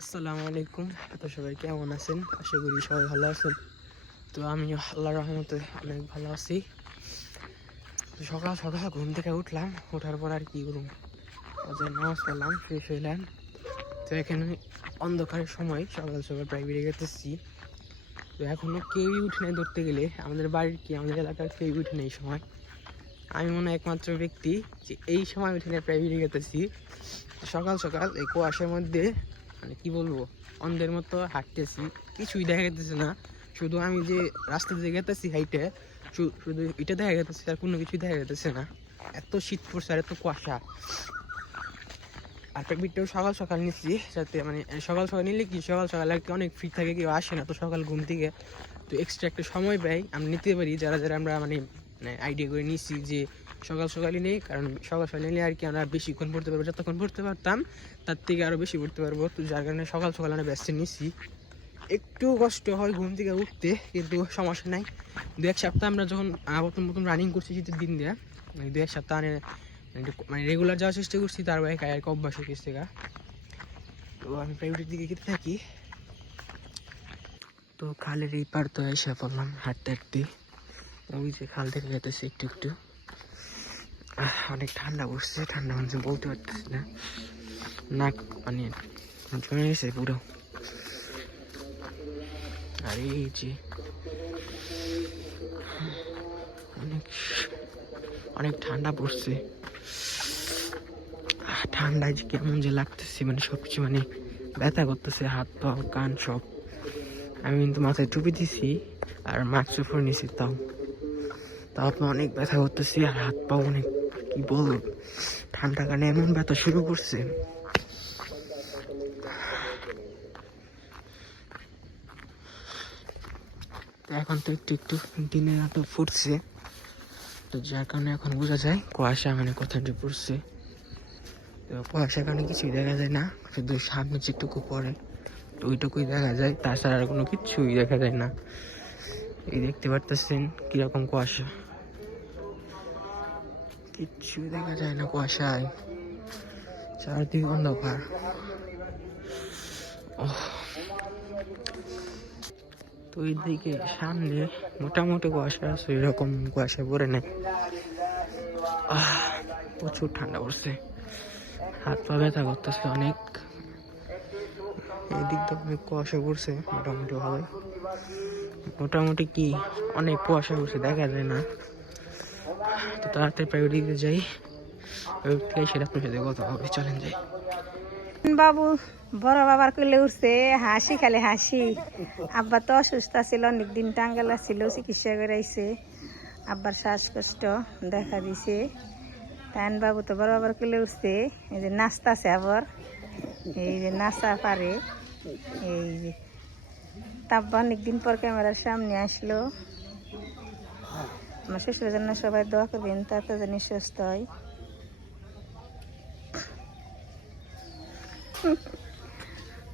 আসসালামু আলাইকুম। তো সবাই কেমন আছেন? আশা করি সবাই ভালো আছেন। তো আমি আল্লাহ রহমতে অনেক ভালো আছি। সকাল সকাল ঘুম থেকে উঠলাম। ওঠার পর আর কি করুম নামাজ পড়লাম ফ্রেশ হইলাম। তো এখানে অন্ধকারের সময় সকাল সকাল প্রায় বেরিয়ে গেতেছি। তো এখনও কেউই উঠে নাই ধরতে গেলে। আমাদের বাড়ির কি? আমাদের এলাকার কেউই উঠে নেই সময়। আমি মনে একমাত্র ব্যক্তি যে এই সময় উঠে প্রায় বেরিয়ে গেতেছি। সকাল সকাল এই কুয়াশার মধ্যে মানে কি বলব, অন্ধের মতো হাঁটতেছি, কিছুই দেখা যেতেছে না। শুধু আমি যে রাস্তা দিয়ে গেতেছি হাইটে শুধু এটা দেখা যেতেছে আর কোনো কিছুই দেখা যেতেছে না। এত শীত পড়ছে আর এত কুয়াশা। আর প্যাকেটটাও সকাল সকাল নিচ্ছি যাতে মানে সকাল সকাল নিলে কি, সকাল সকাল আর কি অনেক ফ্রি থাকে, কেউ আসে না, তো সকাল ঘুম থেকে। তো এক্সট্রা একটা সময় পাই, আমি নিতে পারি, যারা যারা আমরা মানে মানে আইডিয়া করে নিচ্ছি যে সকাল সকালই নেই, কারণ সকাল সকাল নিলে আর কি আমরা বেশিক্ষণ পড়তে পারব, যতক্ষণ পড়তে পারতাম তার থেকে আরও বেশি পড়তে পারব। তো যার কারণে সকাল সকাল আমরা ব্যস্ত নিচ্ছি একটু কষ্ট হয় ঘুম থেকে উঠতে, কিন্তু সমস্যা নাই। দু এক সপ্তাহ আমরা যখন প্রথম প্রথম রানিং করছি শীতের দিন দিয়ে মানে দু এক সপ্তাহ মানে মানে রেগুলার যাওয়ার চেষ্টা করছি তার বাইরে আর কি অভ্যাস হয়ে গেছে তো আমি প্রাইভেটের দিকে যেতে থাকি। তো খালের এই পার তো এসে পড়লাম হাঁটতে হাঁটতে। ওই যে খাল থেকে যেতেছে একটু একটু। অনেক ঠান্ডা পড়ছে, ঠান্ডা মানে বলতে পারতেছি না। নাক মানে জমে গেছে পুরো। আর এই যে অনেক অনেক ঠান্ডা পড়ছে। ঠান্ডায় যে কেমন যে লাগতেছে মানে সব কিছু মানে ব্যথা করতেছে, হাত পা, কান সব। আমি কিন্তু মাথায় টুপি দিছি আর মাস্ক উপরে নিছি তাও। তাও আপনার অনেক ব্যথা করতেছি আর হাত পা অনেক, কি বলব? ঠান্ডা কারণে এমন ব্যথা শুরু করছে। তো এখন তো একটু একটু দিনের আলো ফুটছে। তো যার কারণে এখন বোঝা যায়, কুয়াশা মানে কোথাটি পড়ছে। তো কুয়াশার কারণে কিছুই দেখা যায় না, শুধু সামনে যেটুকু পড়ে তো ওইটুকুই দেখা যায়, তাছাড়া আর কোনো কিছুই দেখা যায় না। এই দেখতে পারতেছেন কীরকম কুয়াশা। কিচ্ছু দেখা যায় না কুয়াশায়। চারদিকে অন্ধকার। তো এইদিকে সামনে মোটামুটি কুয়াশা আছে, এরকম কুয়াশা পড়ে নেই। প্রচুর ঠান্ডা পড়ছে। হাত পা ব্যথা করতেছে অনেক। এই দিক দিয়ে অনেক কুয়াশা পড়ছে, মোটামুটি ভালোই। মোটামুটি কি, অনেক কুয়াশা পড়ছে দেখা যায় না। তো তাড়াতাড়ি প্রাইভেট দিতে যাই। প্রাইভেট সেটা আপনার সাথে কথা হবে, চলেন যাই। বাবু, বড় বাবার কোলে উঠছে, হাসি খালি হাসি। আব্বা তো অসুস্থ ছিল অনেকদিন টাঙ্গালা ছিল চিকিৎসা করাইছে। আব্বার শ্বাসকষ্ট দেখা দিছে। তাইন বাবু তো বড় বাবার কইলে উঠছে, এই যে নাচতাছে আবার। এই যে নাচা পারে, এই যে তাব্বা অনেকদিন পর ক্যামেরার সামনে আসলো। আমার শ্বশুরের জন্য সবাই দোয়া করবেন, তাতে জানি সুস্থ হয়।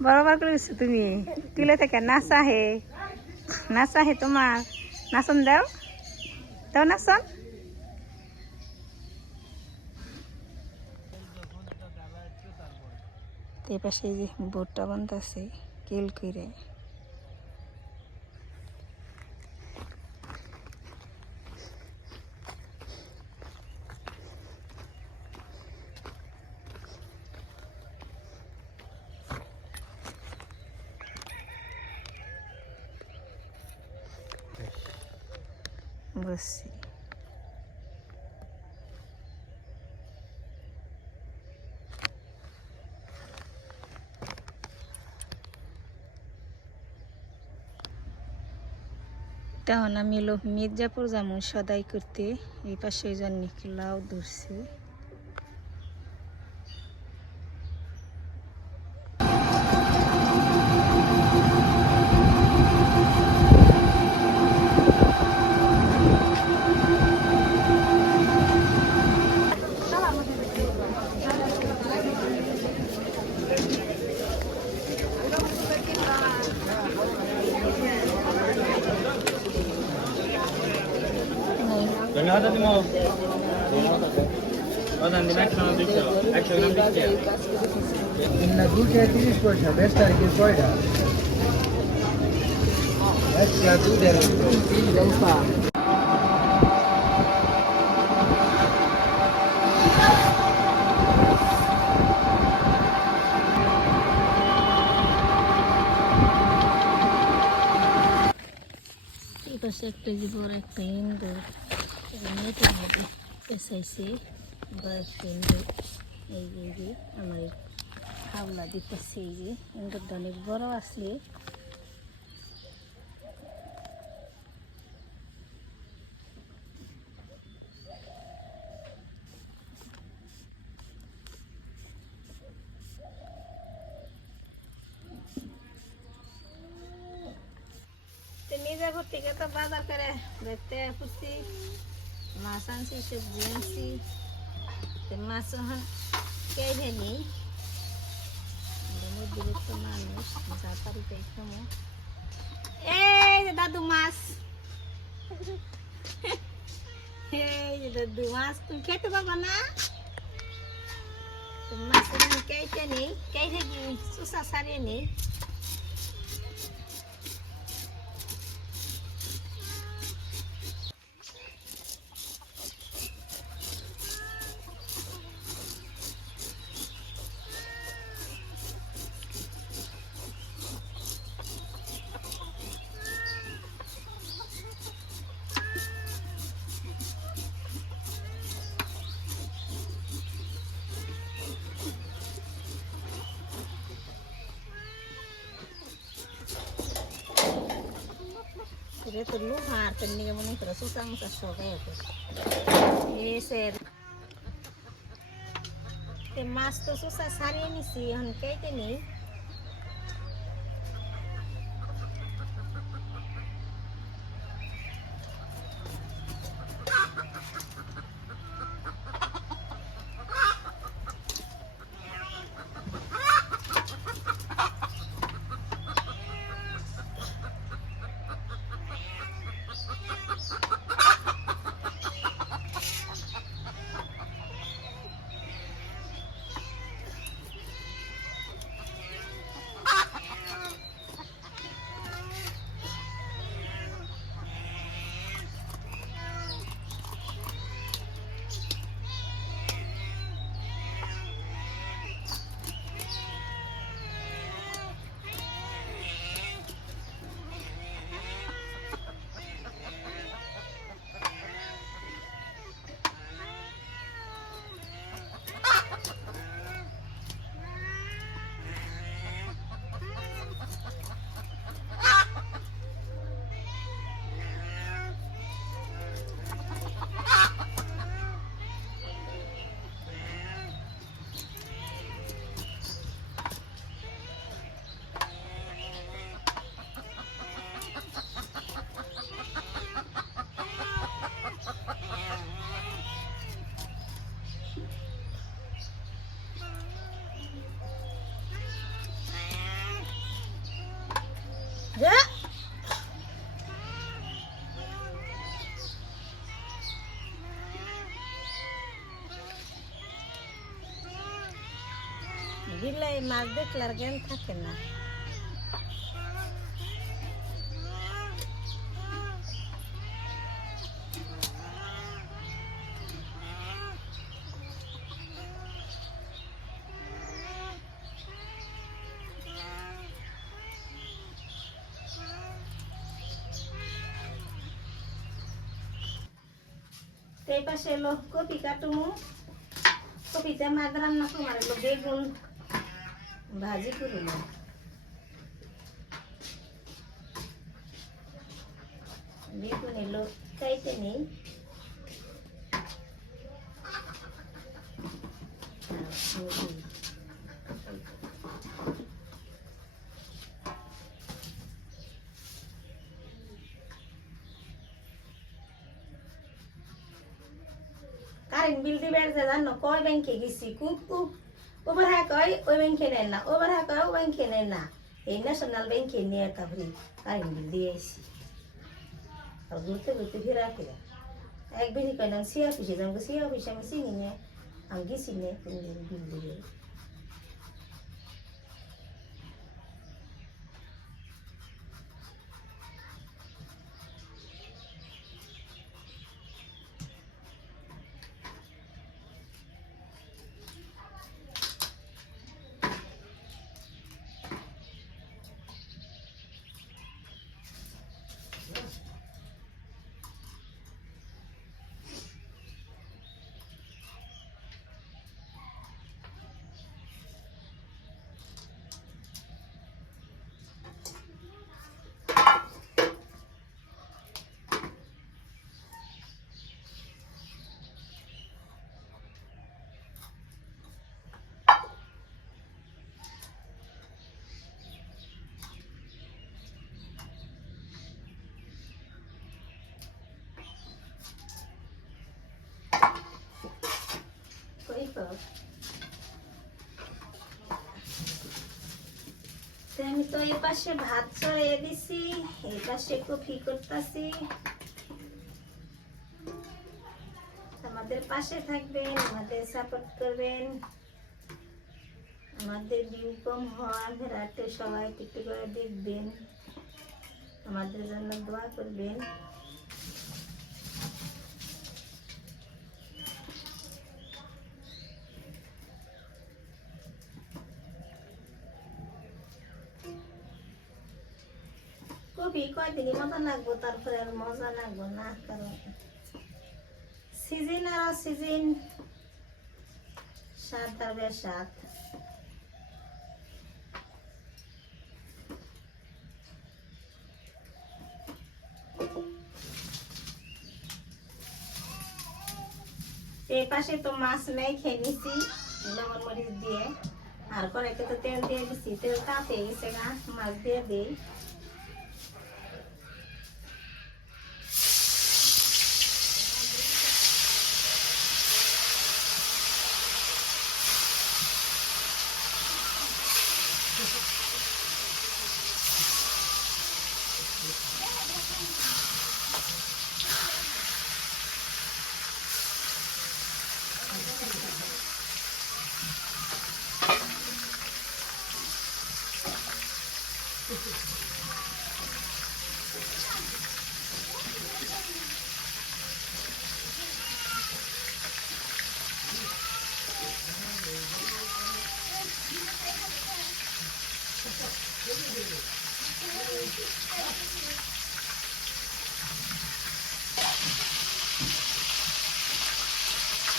বরাবর করেছ তুমি? তুলে থেকে, নাচা হে। নাচা হে তোমার। নাচন দাও। দাও নাচন। এই পাশে যে বোটটা বন্ধ আছে, কেল করে তখন আমি লোক মির্জাপুর যাব সদাই করতে এই পাশে ওই জন্য লাউ ধরছে ধন্যবাদ দিব ধন্যবাদ দিন একশো একশো গ্রাম দিচ্ছে না দুটা তিরিশ পয়সা বেশ তারিখে কয়টা একটা দুধের পাশে একটা বড় একটা ইন্দুর। নেটের মধ্যে একটা ইন্দুর এই যে আমার খাবলা দিতেছে এই যে অনেক বড় আছে তো নিজের ঘর থেকে তো বাজার করে দেখতে ফুটছি আনছি সবজি আনছি তো মাছ এখন কে ভেঙি মধ্যবিত্ত মানুষ যা পারি তাই খামো এই যে দাদু মাছ এই যে দাদু মাছ তুমি খেতে পারবা না মাছ আমি কেটে নেই কেটে চুষা সারিয়ে নেই Ito luha, tinigyan mo ng prasutang sa sobe. Yes, sir. તે માસ તો સુસા સારી ની સી અને કઈ કે નહીં বিলাই মাছ দেখলে জ্ঞান থাকে না। এই পাশে এলো কপি কাটুমু। কপিতে মাছ রান্না তোমার বেগুন। ভাজি করে করুন বেগুন এলো খাইতে নেই। কারেন্ট বিল দিবে জানো, কয় ব্যাংকে গেছি? কুক কুক ওবার হ্যাঁ কয় ওই ব্যাংকে নেন না ওবার হ্যাঁ কয় ওই ব্যাংকে নেন না এই ন্যাশনাল ব্যাংকে নিয়ে তারপরে কারেন্ট বিল দিয়ে আসি আর ঘুরতে ঘুরতে ফিরা ফিরা এক বেশি কয় না সি অফিসে যাব সি অফিসে আমি চিনি না আমি গেছি না বিল দিবে আমি তো পাশে ভাত দিছি পাশে কফি করতেছি। আমাদের পাশে থাকবেন, আমাদের সাপোর্ট করবেন। আমাদের ভিউ কম হওয়ার সবাই একটু করে দেখবেন। আমাদের জন্য দোয়া করবেন। মতো লাগবো, তারপরে আর মজা লাগবো না, কারণ সিজন আর সিজন সাত আর সাত এই পাশে তো মাছ নেই, খেয়ে নিছি লবণ মরিচ দিয়ে। আর কড়াইতে তো তেল দিয়ে দিছি, তেল তাপে গেছে গা, মাছ দিয়ে দিই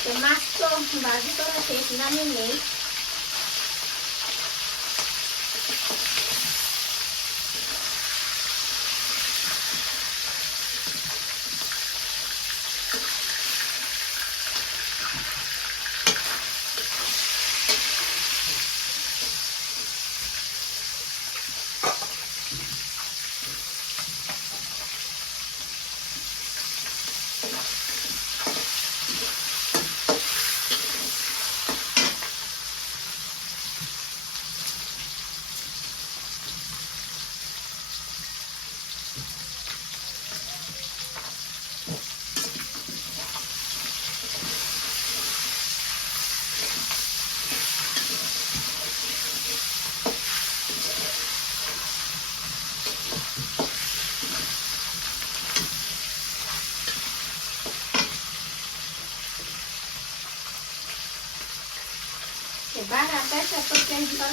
তো মাছ তো বাজি করা শেষ নামে নেই এবার আটাশ এত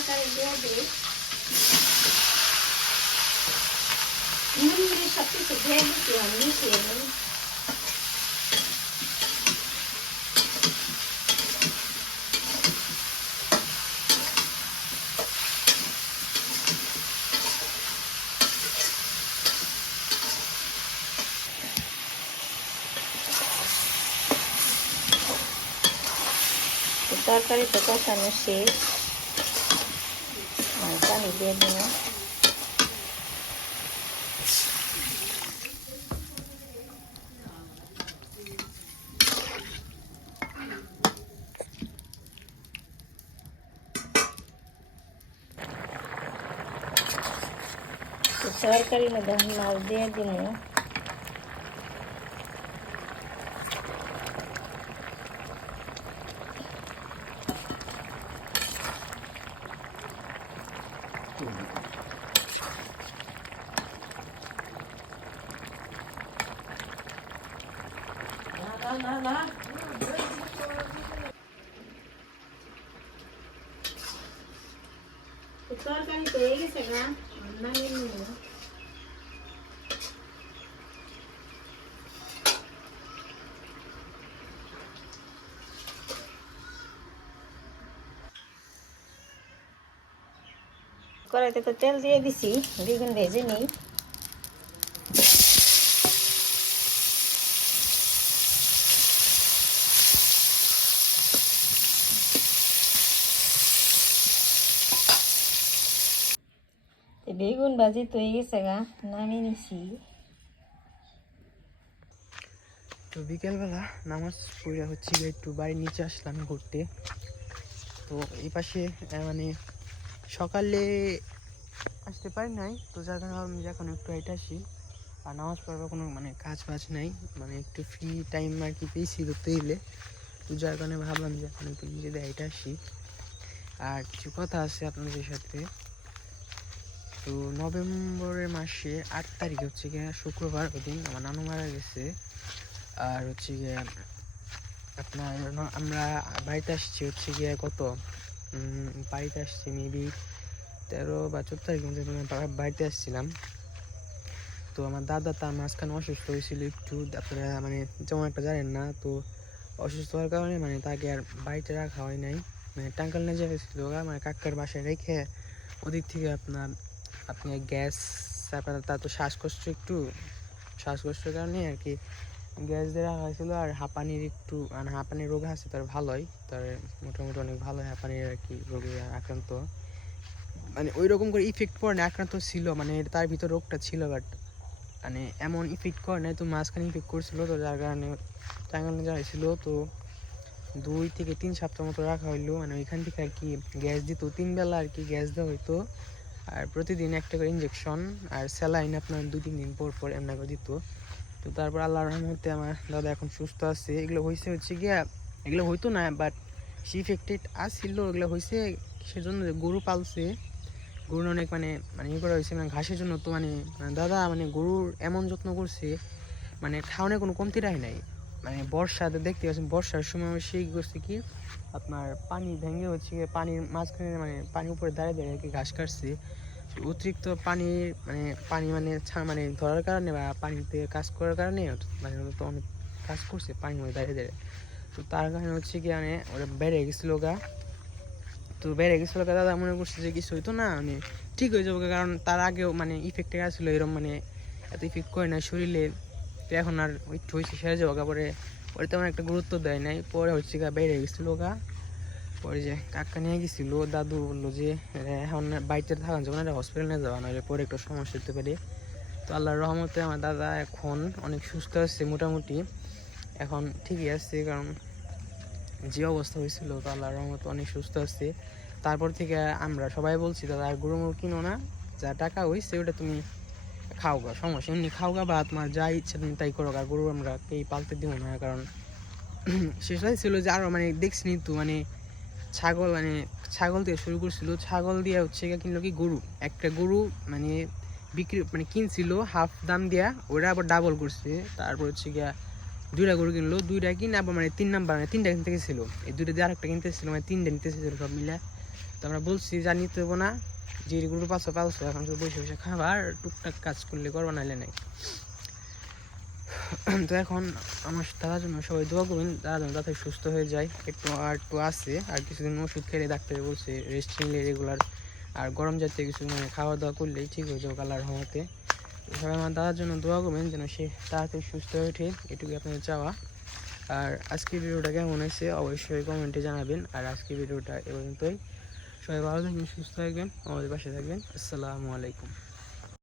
তরকারি দিয়ে দিই নুন দিয়ে সব কিছু দিয়ে দিচ্ছি আমি মিশিয়ে নিই তরকারি তো কষানো শেষ। আর পানি দিয়ে দিলাম তো তরকারি মধ্যে আমি মাছ দিয়ে দিন তরকারি তো হয়ে গেছে গা নামিয়ে নিব কড়াইতে তো তেল দিয়ে দিছি বেগুন ভেজে নিই তো বেগুন ভাজি তো হয়ে গেছে গা নামিয়ে নিছি তো বিকেলবেলা নামাজ পড়ে হচ্ছে একটু বাড়ির নিচে আসলাম ঘুরতে। তো এই পাশে মানে সকালে আসতে পারি নাই, তো যার কারণে যে এখন একটু হাইটে আসি। আর নামাজ পড়বার কোনো মানে কাজ বাজ নাই মানে একটু ফ্রি টাইম আর কি পেয়েছি ধরতে গেলে। তো যার কারণে ভাবলাম যে এখন একটু নিজেদের হাইটে আসি। আর কিছু কথা আছে আপনাদের সাথে। তো নভেম্বরের মাসে আট তারিখে হচ্ছে গিয়ে শুক্রবার ওই দিন আমার নানু মারা গেছে। আর হচ্ছে গিয়ে আপনার আমরা বাড়িতে আসছি হচ্ছে গিয়ে কত? বাড়িতে আসছি মেবি তেরো বা চোদ্দ তারিখ মানে বাড়িতে আসছিলাম। তো আমার দাদা তার মাঝখানে অসুস্থ হয়েছিল একটু, আপনারা মানে যেমন একটা জানেন না, তো অসুস্থ হওয়ার কারণে মানে তাকে আর বাড়িতে রাখা হয় নাই। মানে টাঙ্কাল নিয়ে যাওয়া মানে কাকার বাসায় রেখে ওদিক থেকে আপনার আপনি গ্যাস তারপরে তার তো শ্বাসকষ্ট একটু। শ্বাসকষ্টের কারণে আর কি গ্যাস দিয়ে রাখা হয়েছিল আর হাঁপানির একটু মানে হাঁপানির রোগ আছে তার ভালোই, তার মোটামুটি অনেক ভালো হাঁপানির আর কি রোগে আক্রান্ত। মানে ওই রকম করে ইফেক্ট পড়ে না, আক্রান্ত ছিল মানে তার ভিতর রোগটা ছিল বাট মানে এমন ইফেক্ট করে নাই, তো মাঝখানে ইফেক্ট করছিল, তো যার কারণে টাঙ্গানো যাওয়া হয়েছিল, তো দুই থেকে তিন সপ্তাহ মতো রাখা হইল মানে ওইখান থেকে আর কি গ্যাস দিত। তিন বেলা আর কি গ্যাস দেওয়া হইতো। আর প্রতিদিন একটা করে ইঞ্জেকশন আর স্যালাইন আপনার দুই, তিন দিন পর পর এমনি করে দিত। তো তারপর আল্লাহর রহমতে আমার দাদা এখন সুস্থ আছে। এগুলো হয়েছে হচ্ছে গিয়া, এগুলো হইতো না বাট সে ইফেক্টেড আসছিল এগুলো হয়েছে সেজন্য গরু পালছে। গরুর অনেক মানে মানে ইয়ে করা হয়েছে মানে ঘাসের জন্য তো মানে মানে দাদা মানে গরুর এমন যত্ন করছে মানে খাওয়ানে কোনো কমতি রাখে নাই। মানে বর্ষাতে দেখতে পাচ্ছেন, বর্ষার সময় সেই করছে কি, আপনার পানি ভেঙে হচ্ছে পানির মাঝখানে মানে পানির উপরে দাঁড়িয়ে দাঁড়িয়ে আর কি ঘাস কাটছে। অতিরিক্ত পানির মানে পানি মানে মানে ধরার কারণে বা পানিতে কাজ করার কারণে মানে তো অনেক কাজ করছে পানির মধ্যে দাঁড়িয়ে দাঁড়িয়ে। তো তার কারণে হচ্ছে কি মানে ওরা বেড়ে গেছিল গা। তো বেড়ে গেছিল গা, দাদা মনে করছে যে কিছু হইতো না মানে ঠিক হয়ে যাবে কারণ তার আগেও মানে ইফেক্টে আসছিল এরকম মানে এত ইফেক্ট করে না শরীরে। তো এখন আর ওই হয়েছে সেরে যাব পরে পরে তেমন একটা গুরুত্ব দেয় নাই। পরে হচ্ছে গা বেড়ে গেছিল গা পরে যে কাকা নিয়ে গেছিল, দাদু বলল যে এখন বাড়িতে থাকা যাবে না হসপিটাল নিয়ে যাওয়া নাহলে পরে একটু সমস্যা হতে পারে। তো আল্লাহর রহমতে আমার দাদা এখন অনেক সুস্থ আছে, মোটামুটি। এখন ঠিকই আছে, কারণ যে অবস্থা হয়েছিল, তো আল্লাহর রহমতে অনেক সুস্থ আছে। তারপর থেকে আমরা সবাই বলছি, দাদা, আর গরু কিনো না। যা টাকা হয়েছে ওটা তুমি খাও গা সমস্যা। এমনি খাও গা বা তোমার যা ইচ্ছা তুমি তাই করো গা গরু আমরা কেই পালতে দিব না, কারণ শেষটাই ছিল যে আরও মানে দেখছিনি তো মানে ছাগল মানে ছাগল থেকে শুরু করছিল, ছাগল দিয়ে হচ্ছে কিনলো কি গরু। একটা গরু মানে বিক্রি মানে কিনছিল, হাফ দাম দিয়া ওটা আবার ডাবল করছে। তারপর হচ্ছে গিয়া দুইটা গরু কিনলো, দুইটা কিনে আবার মানে তিন নাম্বার মানে তিনটা কিনতে গেছিল। এই দুইটা দিয়ে আরেকটা কিনতে কিনতেছিল মানে তিনটা নিতেছিল সব মিলে তো আমরা বলছি যা নিতে না। গরু পাঁচশো পালছো এখন শুধু বসে বসে খাবার টুকটাক কাজ করলে করবা নাহলে নাই। তো এখন আমার দাদার জন্য সবাই দোয়া করবেন, দাদা যেন তাতে সুস্থ হয়ে যায়। একটু আর একটু আছে, আর কিছুদিন ওষুধ খেলে ডাক্তারে বলছে রেস্ট নিলে রেগুলার আর গরম জাতীয় কিছু মানে খাওয়া দাওয়া করলেই ঠিক হয়ে যাবে আল্লাহর রহমতে তো সবাই আমার দাদার জন্য দোয়া করবেন যেন সে তাড়াতাড়ি সুস্থ হয়ে ওঠে এটুকু আপনাদের চাওয়া। আর আজকের ভিডিওটা কেমন হয়েছে, অবশ্যই কমেন্টে জানাবেন। আর আজকের ভিডিওটা এ পর্যন্তই। সবাই ভালো থাকবেন সুস্থ থাকবেন আমাদের পাশে থাকবেন। আসসালামু আলাইকুম।